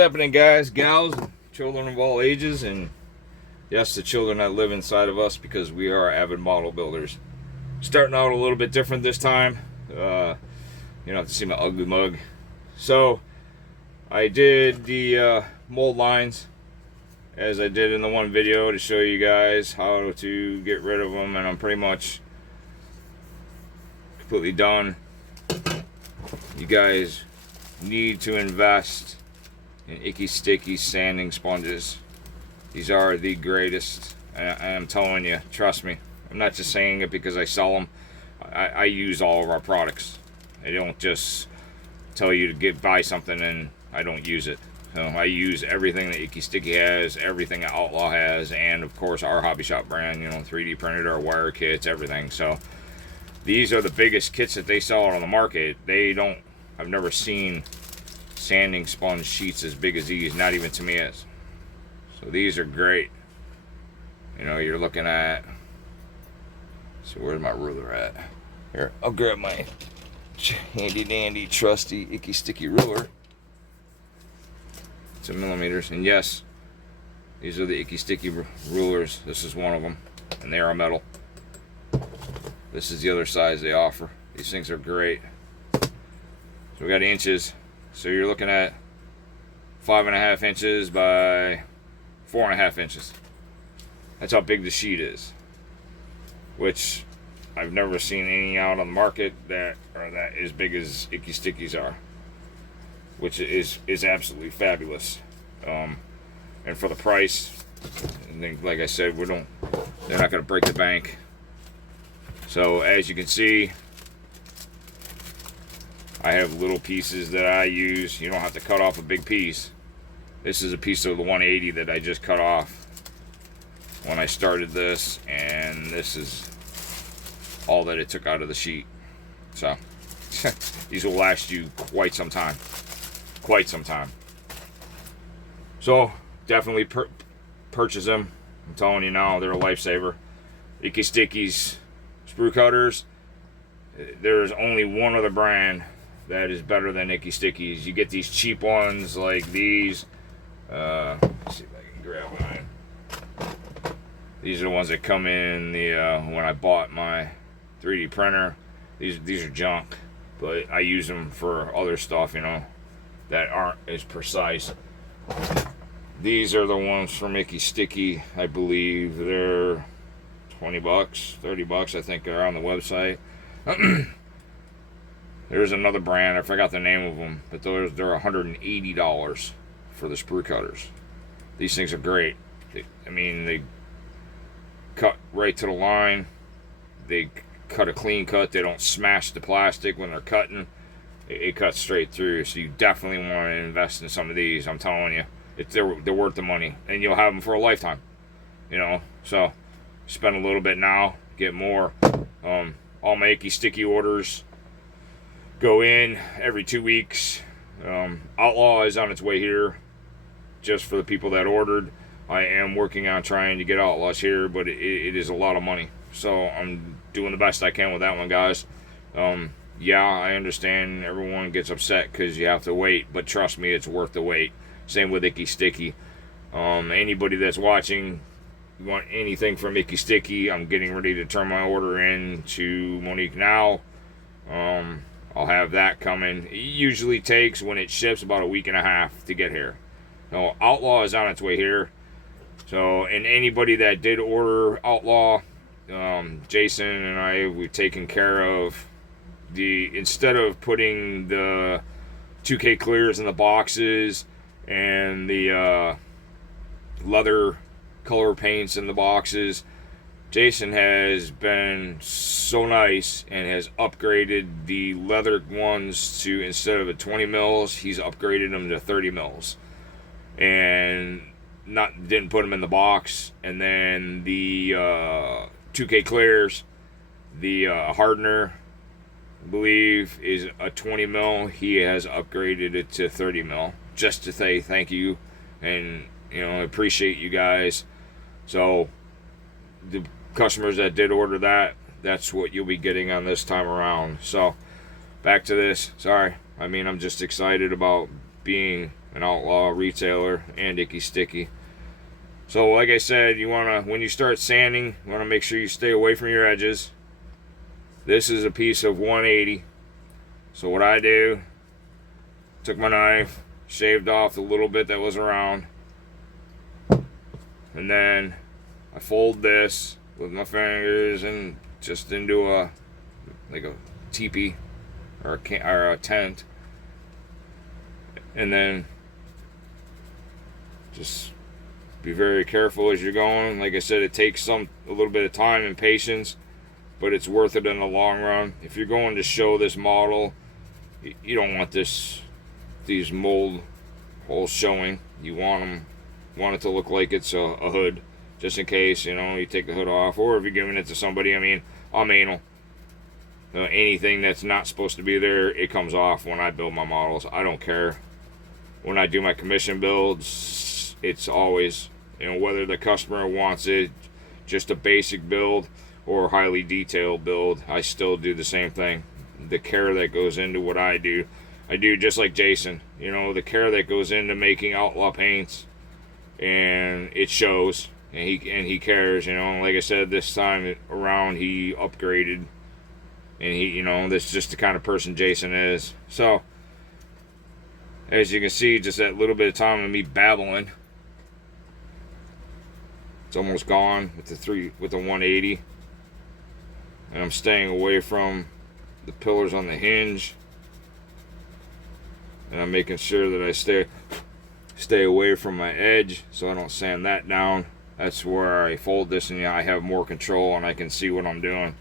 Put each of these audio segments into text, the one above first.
happening, guys, gals, children of all ages, and yes, the children that live inside of us, because we are avid model builders. Starting out a little bit different this time. You don't have to see my ugly mug. So I did the mold lines as I did in the one video to show you guys how to get rid of them, and I'm pretty much completely done. You guys need to invest in icky sticky sanding sponges. These are the greatest. I'm telling you, trust me. I'm not just saying it because I sell them. I use all of our products. I don't just tell you to buy something and I don't use it. So I use everything that Icky Sticky has, everything that Outlaw has, and of course our hobby shop brand, 3D printed, our wire kits, everything. So these are the biggest kits that they sell on the market. I've never seen sanding sponge sheets as big as these, not even Tamiya's. So these are great. You're looking at, so where's my ruler at? Here, I'll grab my handy dandy trusty Icky Sticky ruler. It's in millimeters, and yes, these are the Icky Sticky rulers. This is one of them, and they are metal. This is the other size they offer. These things are great. So we got inches. So you're looking at 5.5 inches by 4.5 inches. That's how big the sheet is. Which I've never seen any out on the market that are that as big as Icky Stickies are. Which is absolutely fabulous. And for the price, and then, like I said, they're not going to break the bank. So as you can see, I have little pieces that I use. You don't have to cut off a big piece. This is a piece of the 180 that I just cut off when I started this, and this is all that it took out of the sheet. So these will last you quite some time. So definitely purchase them. I'm telling you now, they're a lifesaver. Icky Stickies sprue cutters. There's only one other brand that is better than Icky Stickies. You get these cheap ones like these. Let's see if I can grab mine. These are the ones that come in the when I bought my 3D printer. These are junk, but I use them for other stuff, that aren't as precise. These are the ones from Icky Sticky. I believe they're $20, $30. I think they're on the website. There's another brand, I forgot the name of them, but they're $180 for the sprue cutters. These things are great. They cut right to the line. They cut a clean cut. They don't smash the plastic when they're cutting. It cuts straight through. So you definitely want to invest in some of these. I'm telling you, they're worth the money, and you'll have them for a lifetime. So spend a little bit now, get more. All my Icky Sticky orders go in every 2 weeks. Outlaw is on its way here, just for the people that ordered. I am working on trying to get Outlaws here, but it is a lot of money. So I'm doing the best I can with that one, guys. Yeah, I understand everyone gets upset because you have to wait, but trust me, it's worth the wait. Same with Icky Sticky. Anybody that's watching, want anything from Icky Sticky, I'm getting ready to turn my order in to Monique now. I'll have that coming. It usually takes, when it ships, about a week and a half to get here. So Outlaw is on its way here. So, and anybody that did order Outlaw, Jason and I, we've taken care of instead of putting the 2K clears in the boxes and the leather color paints in the boxes, Jason has been so nice and has upgraded the leather ones to, instead of a 20 mils, he's upgraded them to 30 mils. And didn't put them in the box. And then the 2K clears, the hardener, I believe, is a 20 mil. He has upgraded it to 30 mil. Just to say thank you. And, appreciate you guys. So, the customers that did order that's what you'll be getting on this time around. So back to this. Sorry, I'm just excited about being an Outlaw retailer and Icky Sticky. So like I said, you want to, when you start sanding, you want to make sure you stay away from your edges. This is a piece of 180. So what I do, took my knife, shaved off the little bit that was around, and then I fold this with my fingers and just into a, like a teepee or a tent, and then just be very careful as you're going. Like I said, it takes a little bit of time and patience, but it's worth it in the long run. If you're going to show this model, you don't want these mold holes showing. You want it to look like it's a hood, just in case, you know, you take the hood off, or if you're giving it to somebody. I mean, I'm anal. Anything that's not supposed to be there, it comes off when I build my models. I don't care. When I do my commission builds, it's always, you know, whether the customer wants it just a basic build or highly detailed build, I still do the same thing. The care that goes into what I do just like Jason. You know, the care that goes into making Outlaw paints, and it shows, and he cares. You know, like I said, this time around he upgraded, and he, you know, that's just the kind of person Jason is. So as you can see, just that little bit of time of me babbling, it's almost gone with the 180, and I'm staying away from the pillars on the hinge, and I'm making sure that I stay away from my edge so I don't sand that down. That's where I fold this, and yeah, I have more control and I can see what I'm doing.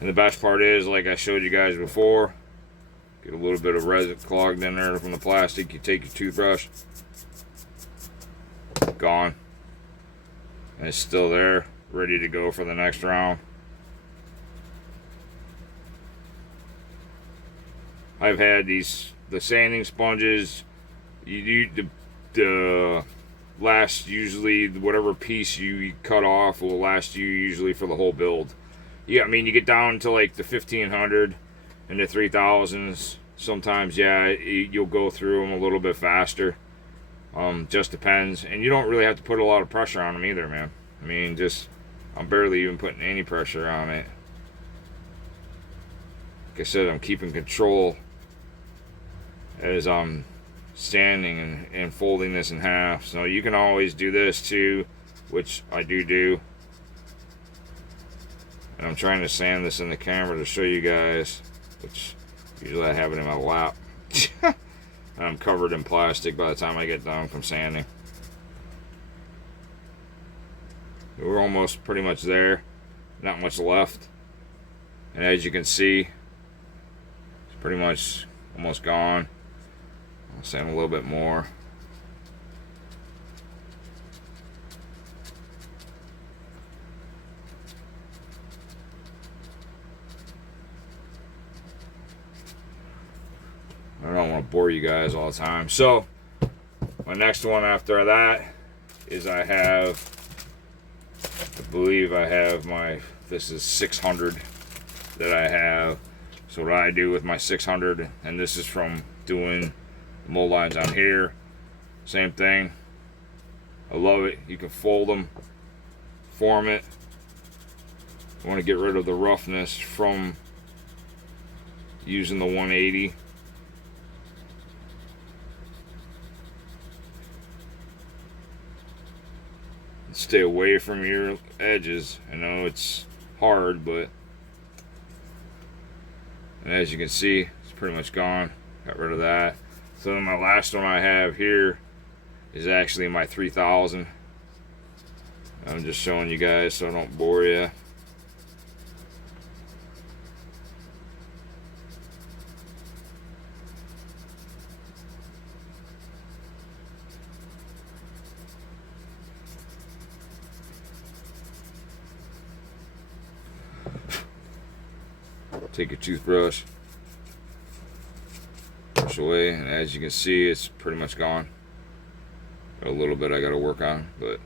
And the best part is, like I showed you guys before, get a little bit of resin clogged in there from the plastic. You take your toothbrush, gone, and it's still there, ready to go for the next round. I've had the sanding sponges. You do the last, usually whatever piece you cut off will last you usually for the whole build. Yeah, I mean, you get down to like the 1500 and the 3000s. Sometimes, yeah, you'll go through them a little bit faster. Just depends, and you don't really have to put a lot of pressure on them either, man. I mean, I'm barely even putting any pressure on it. Like I said, I'm keeping control as I'm sanding and folding this in half. So you can always do this too, which I do. And I'm trying to sand this in the camera to show you guys, which usually I have it in my lap. And I'm covered in plastic by the time I get done from sanding. We're almost pretty much there. Not much left. And as you can see, it's pretty much almost gone. I'll sand a little bit more. I don't want to bore you guys all the time. So my next one after that is I believe I have this is 600 that I have. So what I do with my 600, and this is from doing the mold lines on here, same thing. I love it. You can fold them, form it. I want to get rid of the roughness from using the 180. Stay away from your edges. I know it's hard, but and as you can see, it's pretty much gone. Got rid of that. So then my last one I have here is actually my 3000. I'm just showing you guys so I don't bore you. Take your toothbrush, brush away, and as you can see, it's pretty much gone. Got a little bit I got to work on, but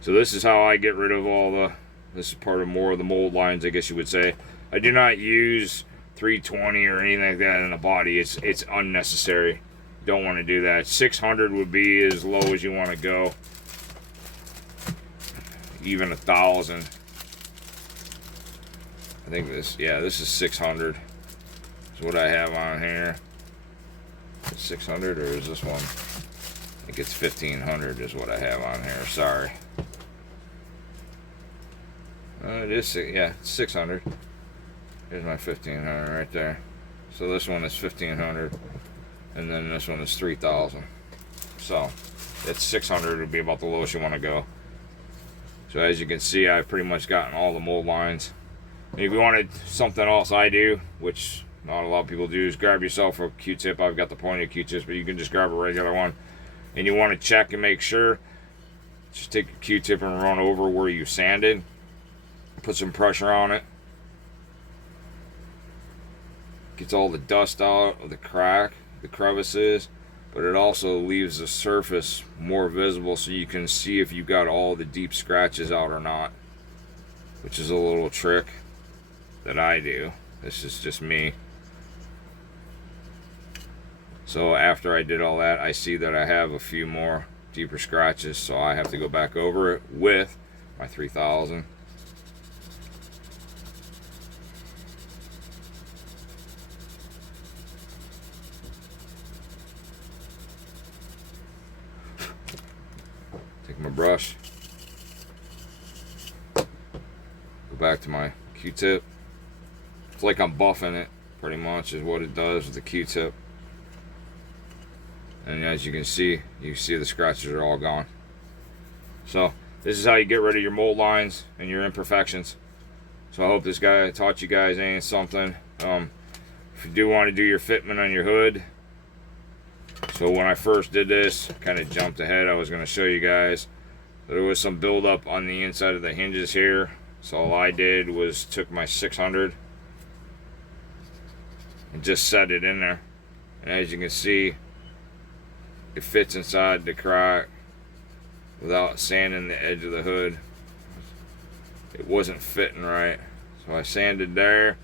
so this is how I get rid of all this is part of more of the mold lines, I guess you would say. I do not use 320 or anything like that in the body. It's unnecessary. Don't want to do that. 600 would be as low as you want to go. Even 1,000. I think this is 600. Is what I have on here. 600, or is this one? I think it's 1,500 is what I have on here. Sorry. It is, yeah, it's 600. Here's my 1,500 right there. So this one is 1,500, and then this one is 3,000. So it's 600 would be about the lowest you want to go. So as you can see, I've pretty much gotten all the mold lines. And if you wanted something else I do, which not a lot of people do, is grab yourself a Q-tip. I've got the pointed Q-tips, but you can just grab a regular one. And you want to check and make sure. Just take a Q-tip and run over where you sanded. Put some pressure on it. Gets all the dust out of the crack, the crevices, but it also leaves the surface more visible so you can see if you got all the deep scratches out or not, which is a little trick that I do. This is just me. So after I did all that, I see that I have a few more deeper scratches, so I have to go back over it with my 3,000. Take my brush, go back to my Q-tip. It's like I'm buffing it, pretty much is what it does with the Q-tip. And as you can see, the scratches are all gone. So this is how you get rid of your mold lines and your imperfections. So I hope this guy taught you guys something. If you do want to do your fitment on your hood, so when I first did this, kind of jumped ahead, I was going to show you guys. There was some buildup on the inside of the hinges here. So all I did was took my 600 and just set it in there. And as you can see, it fits inside the crack without sanding the edge of the hood. It wasn't fitting right. So I sanded there,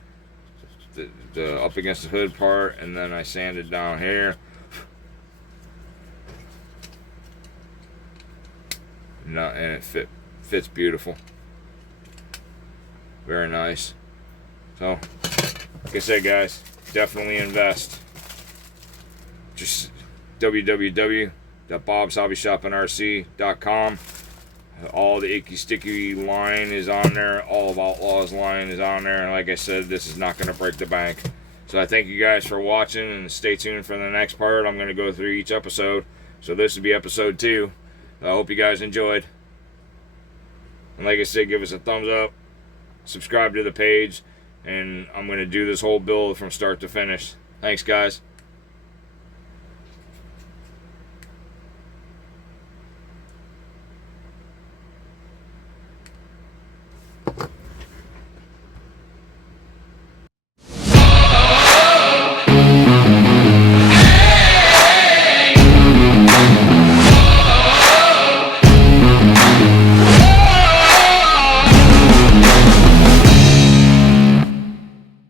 the up against the hood part, and then I sanded down here. And it fits beautiful. Very nice. So, like I said, guys, definitely invest. Just www.bobshobbyshopandrc.com. All the Icky Sticky line is on there. All of Outlaw's line is on there. And like I said, this is not going to break the bank. So I thank you guys for watching, and stay tuned for the next part. I'm going to go through each episode. So this will be episode 2. I hope you guys enjoyed. And like I said, give us a thumbs up. Subscribe to the page. And I'm going to do this whole build from start to finish. Thanks, guys.